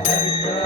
Dharita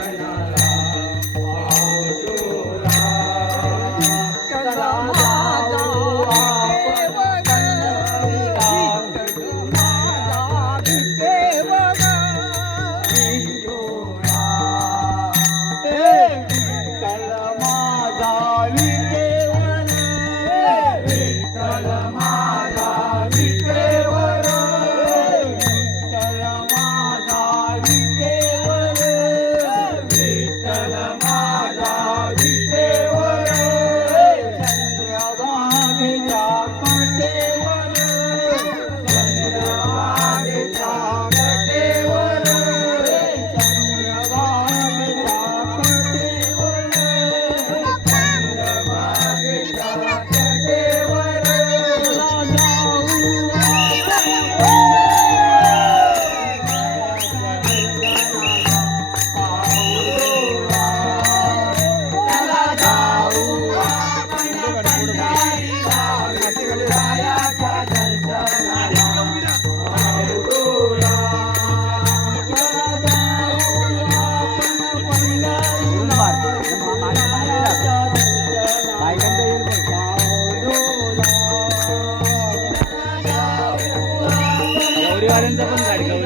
गाड्यांचा पण गाडगाव